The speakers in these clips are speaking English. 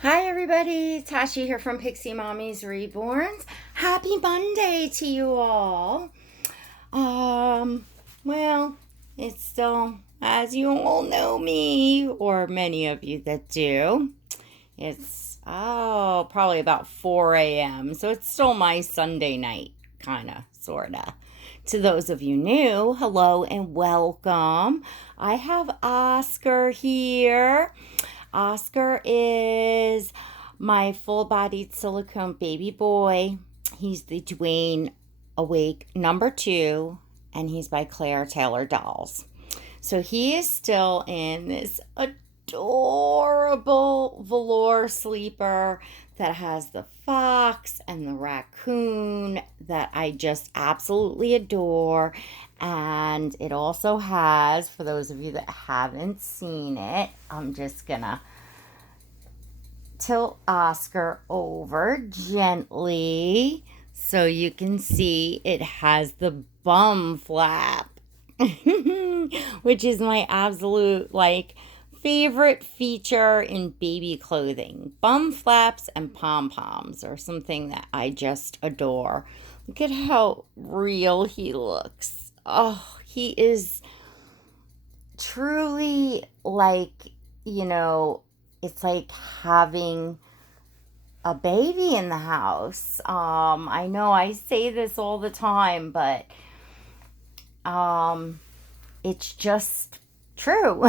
Hi everybody, Tashi here from Pixie Mommy's Reborns. Happy Monday to you all. Well, it's still, as you all know me, or many of you that do, it's, probably about 4 a.m. So it's still my Sunday night, kind of, sort of. To those of you new, hello and welcome. I have Oscar here. Oscar is my full bodied silicone baby boy. He's the Dwayne Awake number 2, and he's by Claire Taylor Dolls. So he is still in this adorable velour sleeper that has the fox and the raccoon that I just absolutely adore. And it also has, for those of you that haven't seen it, I'm just gonna tilt Oscar over gently so you can see it has the bum flap, which is my absolute favorite feature in baby clothing. Bum flaps and pom poms are something that I just adore. Look at how real he looks. Oh, he is truly you know, it's like having a baby in the house. I know I say this all the time, but it's just true.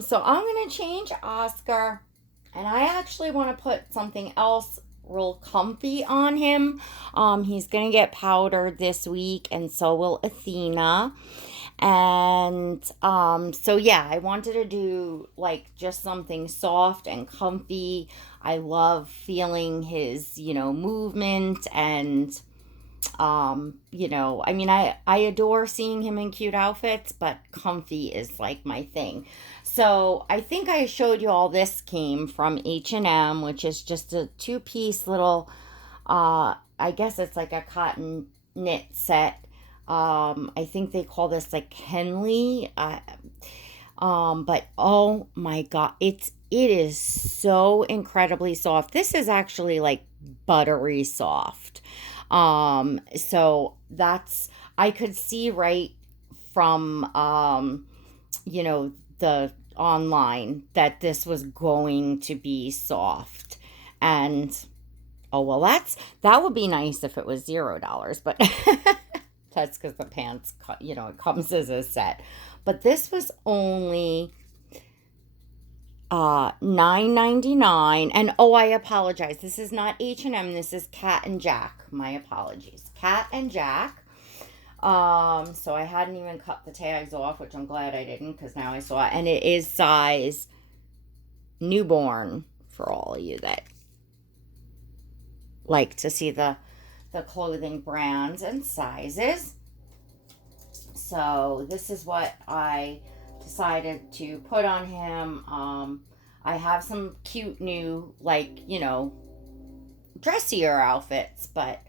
So I'm gonna change Oscar, and I actually want to put something else real comfy on him. He's gonna get powdered this week, and so will Athena. And so yeah, I wanted to do just something soft and comfy. I love feeling his, movement and I mean I adore seeing him in cute outfits, but comfy is like my thing. So I think I showed you all this came from H&M, which is just a two-piece little I guess it's like a cotton knit set. I think they call this like Henley. But oh my god, it is so incredibly soft. This is actually like buttery soft. So that's I could see right from the online that this was going to be soft. And oh well, that would be nice if it was $0, but that's because the pants, it comes as a set. But this was only $9.99. And oh, I apologize. This is not H&M. This is Cat and Jack. My apologies. Cat and Jack. So I hadn't even cut the tags off, which I'm glad I didn't because now I saw it. And it is size newborn for all of you that like to see the clothing brands and sizes. So this is what I decided to put on him. I have some cute new, dressier outfits, but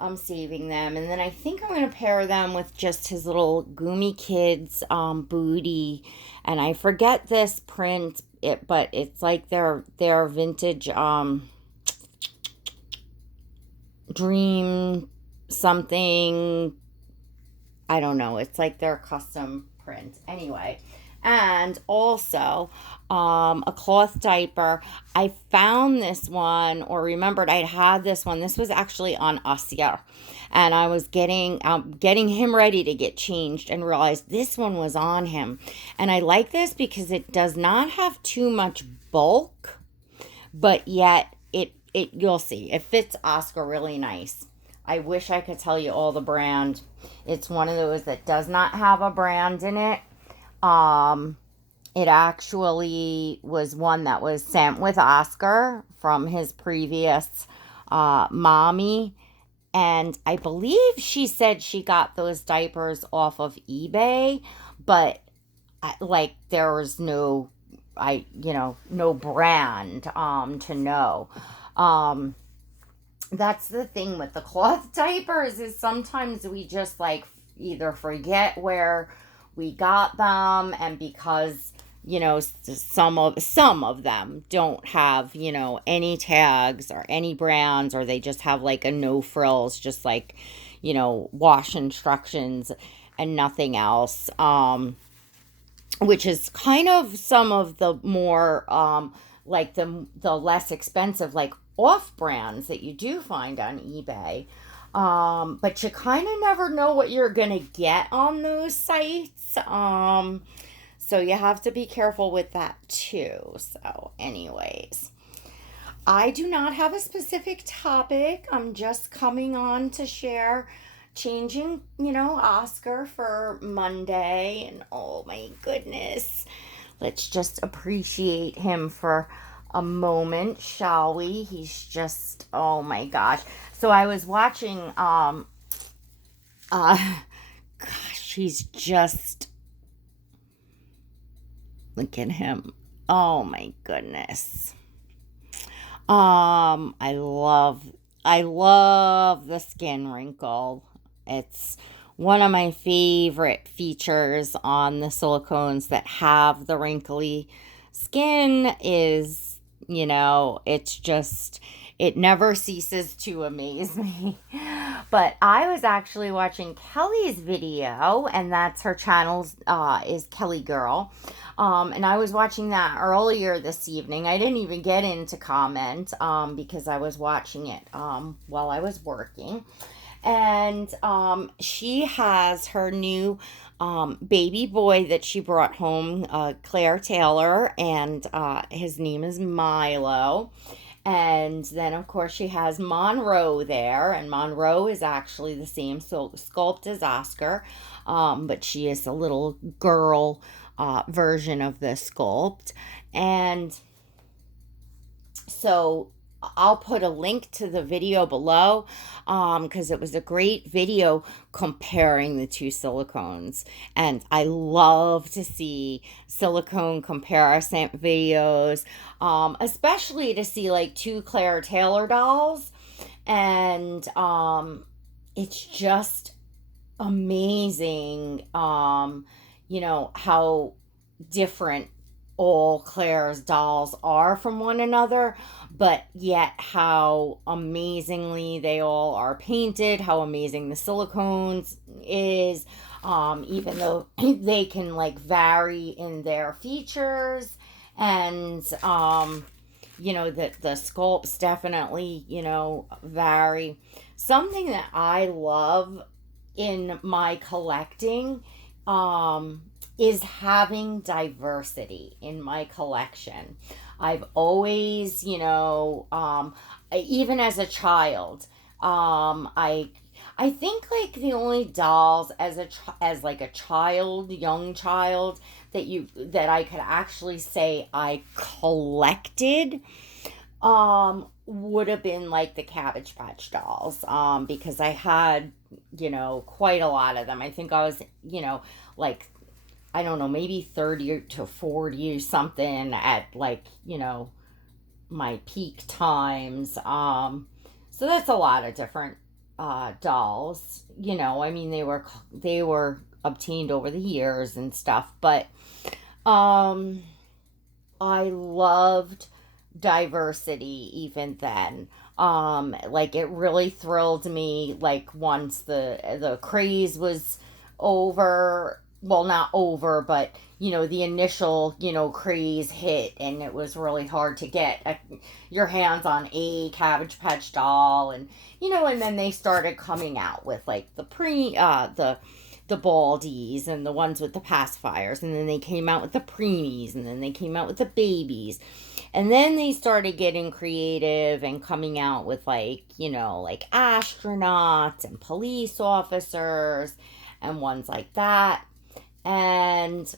I'm saving them. And then I think I'm going to pair them with just his little Goomy Kids booty. And I forget this print, but it's like their vintage dream something. I don't know. It's like their custom print. Anyway, and also a cloth diaper. I found this one, or remembered I'd had this one. This was actually on Oscar, and I was getting him ready to get changed, and realized this one was on him. And I like this because it does not have too much bulk, but yet it you'll see it fits Oscar really nice. I wish I could tell you all the brand. It's one of those that does not have a brand in it. It actually was one that was sent with Oscar from his previous mommy. And I believe she said she got those diapers off of eBay, but there was no brand to know. That's the thing with the cloth diapers is sometimes we just either forget where we got them, and because some of them don't have, any tags or any brands, or they just have like a no frills, just like, wash instructions and nothing else. Which is kind of some of the more like the less expensive, like off brands that you do find on eBay. But you kind of never know what you're gonna get on those sites. So you have to be careful with that too. So, anyways, I do not have a specific topic. I'm just coming on to share changing, Oscar for Monday. And oh my goodness, let's just appreciate him for a moment, shall we? He's just, oh my gosh. So I was watching, gosh, he's just, look at him. Oh my goodness. I love the skin wrinkle. It's one of my favorite features on the silicones that have the wrinkly skin is, it's just, it never ceases to amaze me. But I was actually watching Kellie's video, and that's her channel's is Kellie Girl. And I was watching that earlier this evening. I didn't even get into comment because I was watching it while I was working. And she has her new baby boy that she brought home, Claire Taylor, and his name is Milo. And then, of course, she has Monroe there, and Monroe is actually the same sculpt as Oscar, but she is a little girl version of the sculpt. And so I'll put a link to the video below because it was a great video comparing the two silicones. And I love to see silicone comparison videos, especially to see like two Claire Taylor dolls. And it's just amazing, how different all Claire's dolls are from one another, but yet how amazingly they all are painted, how amazing the silicones is, even though they can like vary in their features, and the sculpts definitely, vary. Something that I love in my collecting is having diversity in my collection. I've always, even as a child, I think like the only dolls as like a young child that I could actually say I collected would have been like the Cabbage Patch dolls, because I had, quite a lot of them. I think I was, like, I don't know, maybe 30 to 40 or something at like, my peak times. So that's a lot of different dolls. I mean, they were obtained over the years and stuff, but I loved diversity even then. Like it really thrilled me, like once the craze was over, well, not over, but the initial craze hit, and it was really hard to get your hands on a Cabbage Patch doll. And and then they started coming out with like the baldies and the ones with the pacifiers, and then they came out with the preemies, and then they came out with the babies, and then they started getting creative and coming out with like like astronauts and police officers and ones like that. And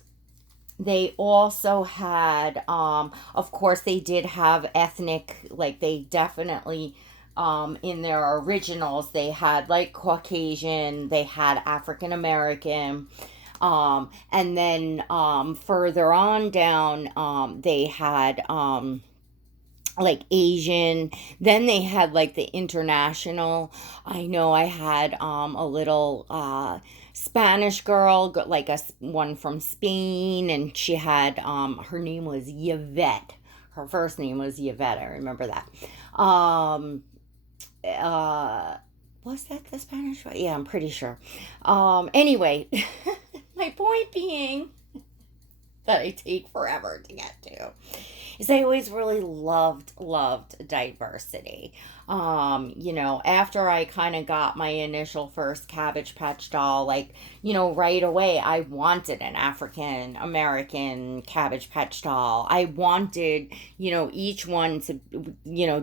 they also had, of course, they did have ethnic, like they definitely, in their originals, they had like Caucasian, they had African American, and then further on down, they had like Asian. Then they had like the international. I know I had a little Spanish girl, like one from Spain, and she had her name was Yvette. Her first name was Yvette. I remember that. Um, uh, was that the Spanish one? Yeah, I'm pretty sure. Anyway, my point being that I take forever to get to is I always really loved diversity. After I kind of got my initial first Cabbage Patch doll, like, right away I wanted an African American Cabbage Patch doll. I wanted, each one to,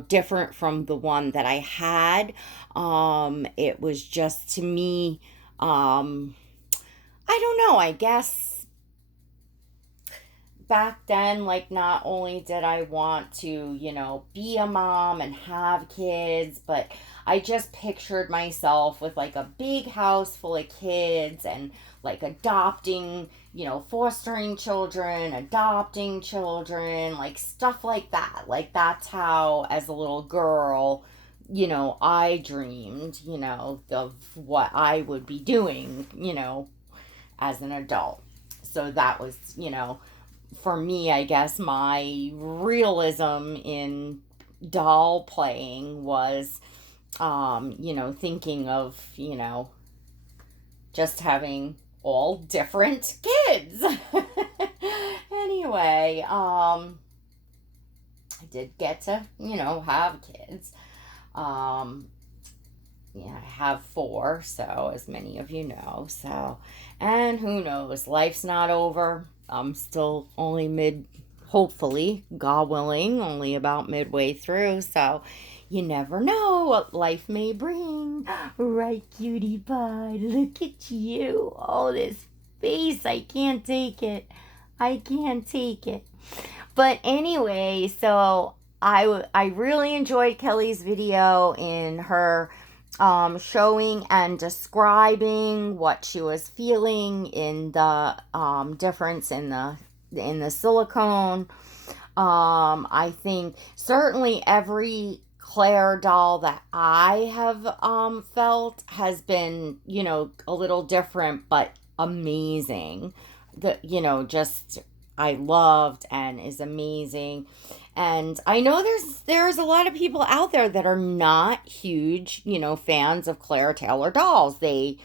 different from the one that I had. It was just to me, I don't know, I guess back then, like, not only did I want to, be a mom and have kids, but I just pictured myself with like a big house full of kids and like adopting, fostering children, adopting children, like stuff like that. Like, that's how, as a little girl, I dreamed, of what I would be doing, as an adult. So that was, for me, I guess my realism in doll playing was, thinking of, just having all different kids. Anyway, I did get to, have kids. Um, yeah, I have four, so as many of you know. So, and who knows, life's not over. I'm still only hopefully, God willing, only about midway through. So, you never know what life may bring. Right, cutie pie? Look at you. Oh, this face. I can't take it. I can't take it. But anyway, so I really enjoyed Kellie's video in her showing and describing what she was feeling in the difference in the silicone. I think certainly every Claire doll that I have felt has been, a little different, but amazing. Just I loved and is amazing. And I know there's a lot of people out there that are not huge, fans of Claire Taylor dolls. They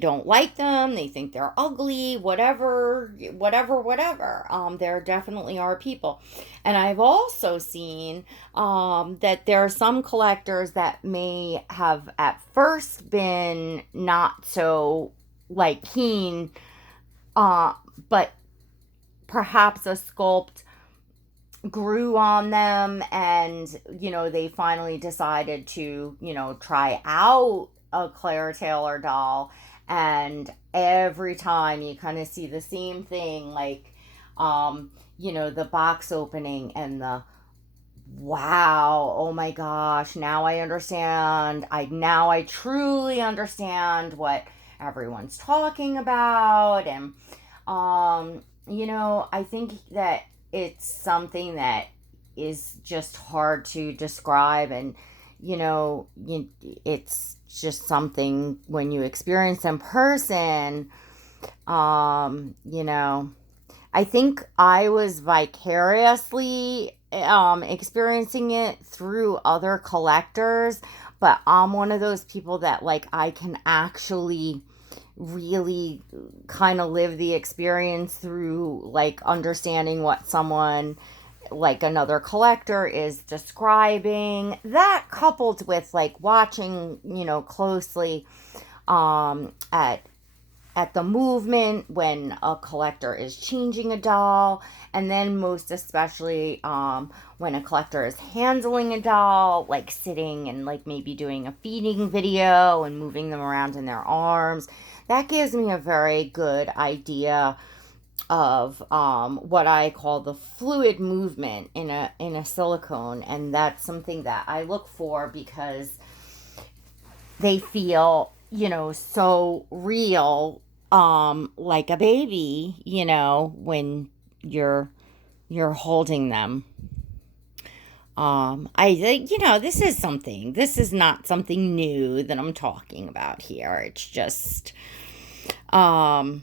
don't like them. They think they're ugly, whatever. There definitely are people. And I've also seen that there are some collectors that may have at first been not so like keen, but perhaps a sculpt grew on them, and they finally decided to try out a Claire Taylor doll. And every time you kind of see the same thing, like the box opening and the wow, oh my gosh, now I understand. I truly understand what everyone's talking about. And I think that it's something that is just hard to describe. And it's just something when you experience in person. I think I was vicariously experiencing it through other collectors, but I'm one of those people that, like, I can actually really kind of live the experience through, like, understanding what someone, like another collector, is describing. That coupled with like watching, closely at the movement when a collector is changing a doll, and then most especially when a collector is handling a doll, like sitting and like maybe doing a feeding video and moving them around in their arms. That gives me a very good idea of what I call the fluid movement in a silicone. And that's something that I look for because they feel, so real, like a baby, when you're holding them. this is not something new that I'm talking about here. It's um,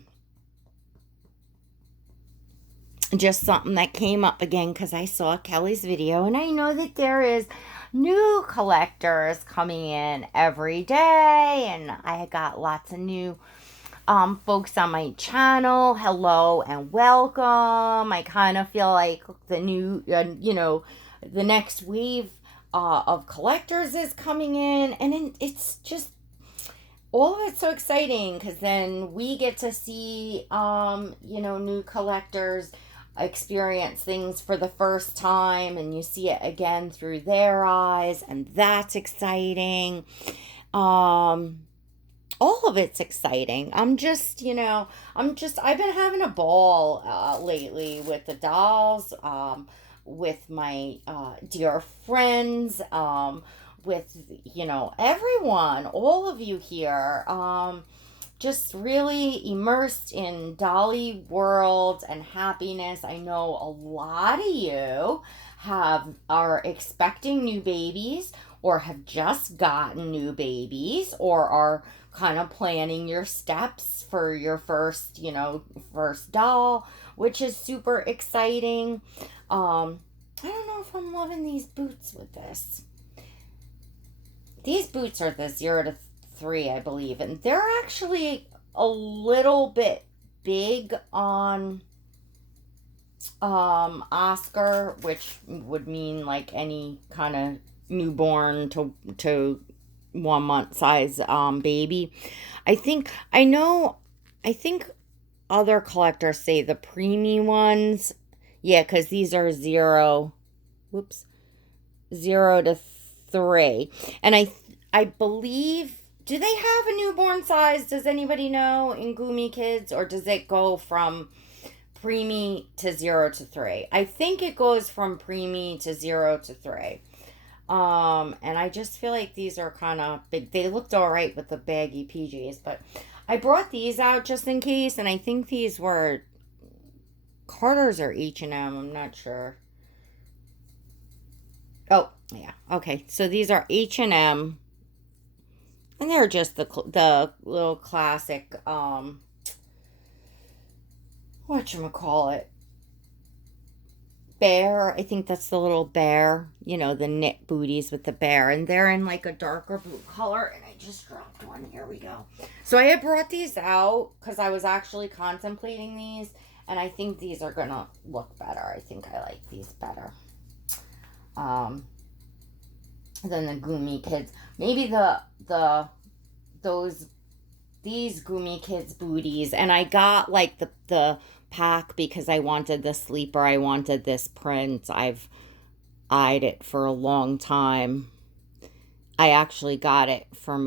just something that came up again because I saw Kellie's video, and I know that there is new collectors coming in every day, and I got lots of new folks on my channel. Hello and welcome. I kind of feel like the new, the next wave of collectors is coming in, and it's just all of it's so exciting because then we get to see, new collectors experience things for the first time, and you see it again through their eyes, and that's exciting. All of it's exciting. I've been having a ball lately with the dolls, with my dear friends, with, everyone, all of you here. Just really immersed in dolly world and happiness. I know a lot of you are expecting new babies, or have just gotten new babies, or are kind of planning your steps for your first doll, which is super exciting. I don't know if I'm loving these boots with this. These boots are the 0 to 3, I believe, and they're actually a little bit big on Oscar, which would mean like any kind of newborn to 1 month size baby. I think other collectors say the preemie ones, yeah, because these are 0 to 3, and I believe, do they have a newborn size? Does anybody know in Gumi Kids, or does it go from preemie to 0 to 3? I think it goes from preemie to 0 to 3. And I just feel like these are kind of big. They looked all right with the baggy PJs, but I brought these out just in case, and I think these were Carter's or H&M. I'm not sure. Oh, yeah. Okay. So these are H&M, and they're just the little classic whatchamacallit, bear. I think that's the little bear, the knit booties with the bear, and they're in like a darker blue color, and I just dropped one. Here we go. So I had brought these out because I was actually contemplating these, and I think these are gonna look better. I think I like these better than the Gumi Kids. Maybe these Gumi Kids booties, and I got like the pack because I wanted the sleeper. I wanted this print. I've eyed it for a long time. I actually got it for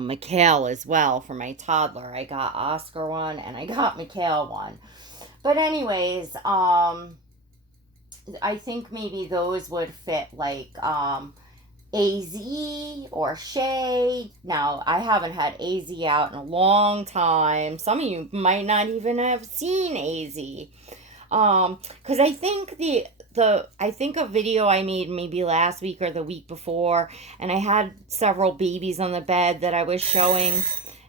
Mikhail as well, for my toddler. I got Oscar one and I got Mikhail one. But anyways, I think maybe those would fit like AZ or Shay. Now, I haven't had AZ out in a long time. Some of you might not even have seen AZ. Because I think I think a video I made maybe last week or the week before, and I had several babies on the bed that I was showing,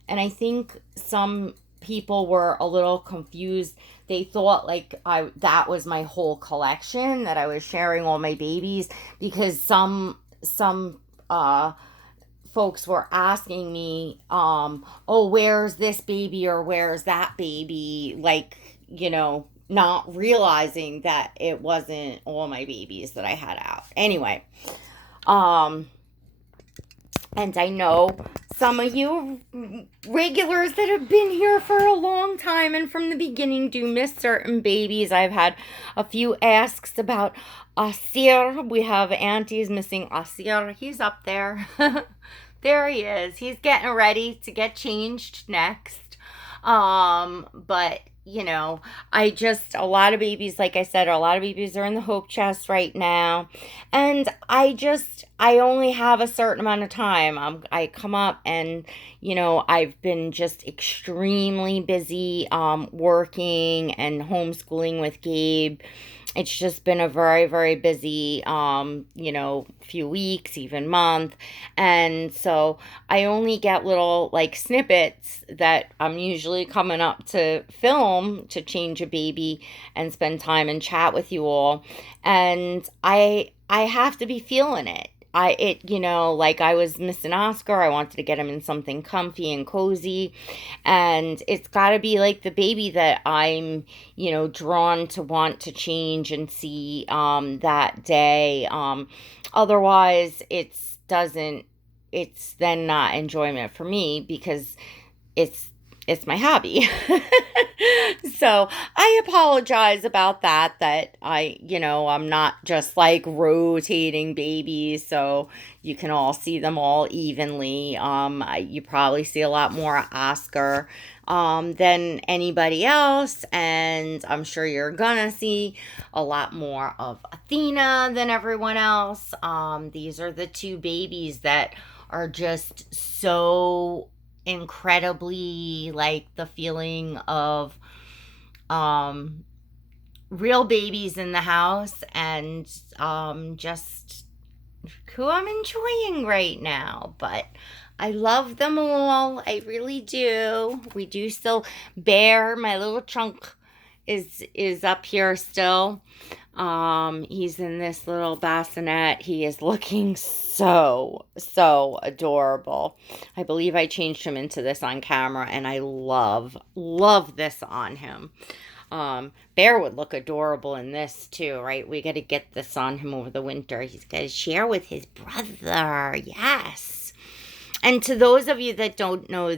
and I think some people were a little confused. They thought like that was my whole collection, that I was sharing all my babies, because some folks were asking me, oh, where's this baby or where's that baby, like, not realizing that it wasn't all my babies that I had out. Anyway, and I know some of you regulars that have been here for a long time and from the beginning do miss certain babies. I've had a few asks about Asir. We have aunties missing Asir. He's up there. There he is. He's getting ready to get changed next. But a lot of babies, like I said, a lot of babies are in the hope chest right now. And I only have a certain amount of time. I come up and, I've been just extremely busy, working and homeschooling with Gabe. It's just been a very, very busy, few weeks, even month. And so I only get little like snippets that I'm usually coming up to film to change a baby and spend time and chat with you all. And I have to be feeling it. Like I was missing Oscar. I wanted to get him in something comfy and cozy. And it's got to be like the baby that I'm, drawn to want to change and see that day. Otherwise, it's then not enjoyment for me because it's it's my hobby. So I apologize about that I'm not just like rotating babies so you can all see them all evenly. You probably see a lot more Oscar than anybody else, and I'm sure you're gonna see a lot more of Athena than everyone else. These are the two babies that are just so incredibly like the feeling of um real babies in the house, and just who I'm enjoying right now. But I love them all. I really do. We do still Bear, my little chunk, is up here still. He's in this little bassinet. He is looking so adorable. I believe I changed him into this on camera, and I love this on him. Bear would look adorable in this too, right? We got to get this on him over the winter. He's got to share with his brother. Yes. And to those of you that don't know,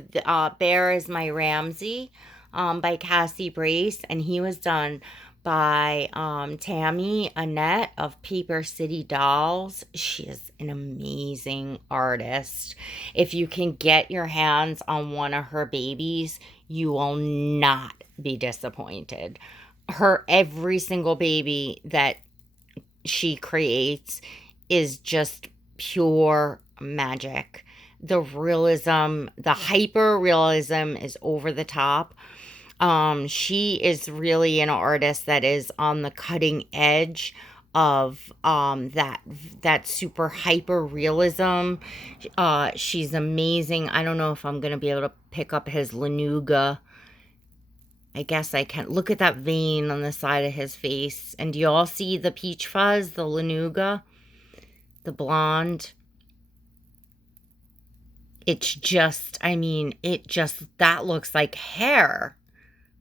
Bear is my Ramsey, by Cassie Brace, and he was done by Tammy Annette of Paper City Dolls. She is an amazing artist. If you can get your hands on one of her babies, you will not be disappointed. Every single baby that she creates is just pure magic. The realism, the hyper realism is over the top. She is really an artist that is on the cutting edge of that super hyper realism. She's amazing. I don't know if I'm gonna be able to pick up his lanuga. I guess I can. Look at that vein on the side of his face. And do you all see the peach fuzz, the lanuga, the blonde? That looks like hair,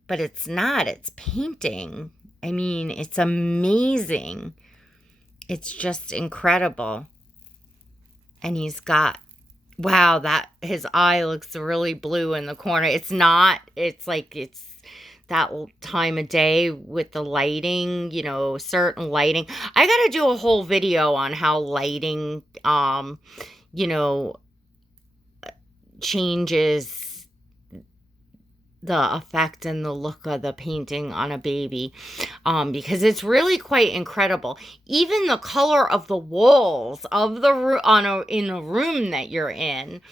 but it's not. It's painting. I mean, it's amazing. It's just incredible. And wow, that his eye looks really blue in the corner. It's not. It's like it's that time of day with the lighting, certain lighting. I got to do a whole video on how lighting, changes the effect and the look of the painting on a baby, because it's really quite incredible. Even the color of the walls of the in a room that you're in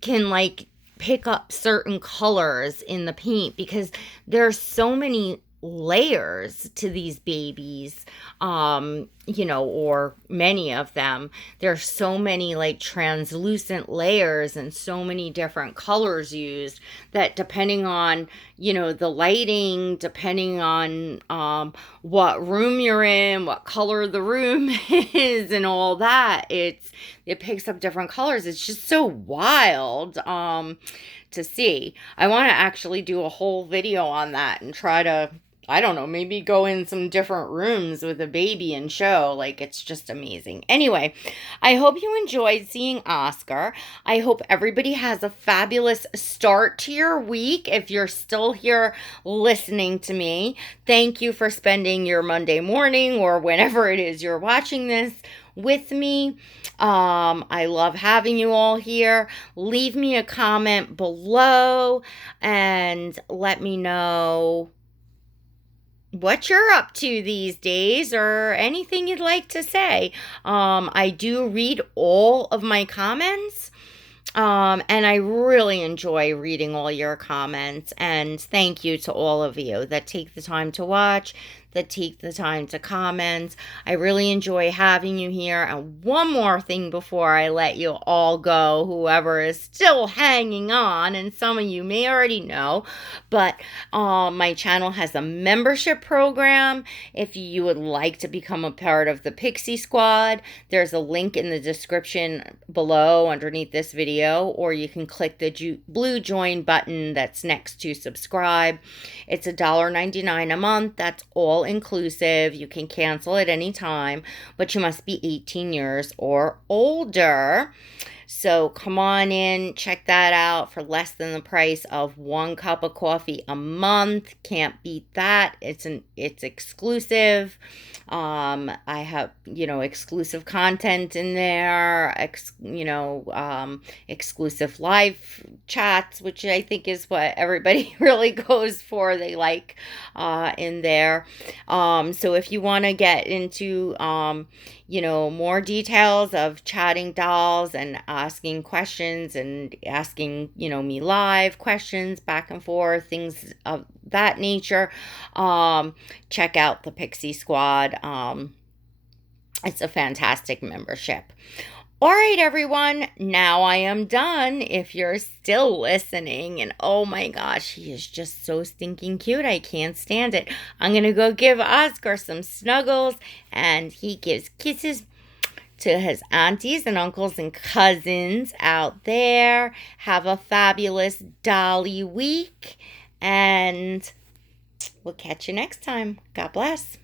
can like pick up certain colors in the paint, because there's so many layers to these babies, or many of them. There's so many like translucent layers and so many different colors used that depending on, the lighting, depending on what room you're in, what color the room is and all that, it picks up different colors. It's just so wild to see. I want to actually do a whole video on that and try to, I don't know, maybe go in some different rooms with a baby and show. Like, it's just amazing. Anyway, I hope you enjoyed seeing Oscar. I hope everybody has a fabulous start to your week. If you're still here listening to me, thank you for spending your Monday morning or whenever it is you're watching this with me. I love having you all here. Leave me a comment below and let me know what you're up to these days or anything you'd like to say. I do read all of my comments, and I really enjoy reading all your comments. And thank you to all of you that take the time to watch, that take the time to comment. I really enjoy having you here. And one more thing before I let you all go, whoever is still hanging on, and some of you may already know, but my channel has a membership program. If you would like to become a part of the Pixie Squad, there's a link in the description below underneath this video, or you can click the blue join button that's next to subscribe. It's $1.99 a month. That's all inclusive. You can cancel at any time, but you must be 18 years or older. So come on in, check that out for less than the price of 1 cup of coffee a month. Can't beat that. It's exclusive. I have, exclusive content in there, exclusive live chats, which I think is what everybody really goes for. They like, in there. So if you want to get into, more details of chatting dolls and asking questions and asking, me live questions back and forth, things of that nature, check out the Pixie Squad. It's a fantastic membership. All right, everyone, now I am done. If you're still listening, and oh my gosh, he is just so stinking cute. I can't stand it. I'm going to go give Oscar some snuggles, and he gives kisses to his aunties and uncles and cousins out there. Have a fabulous Dolly week, and we'll catch you next time. God bless.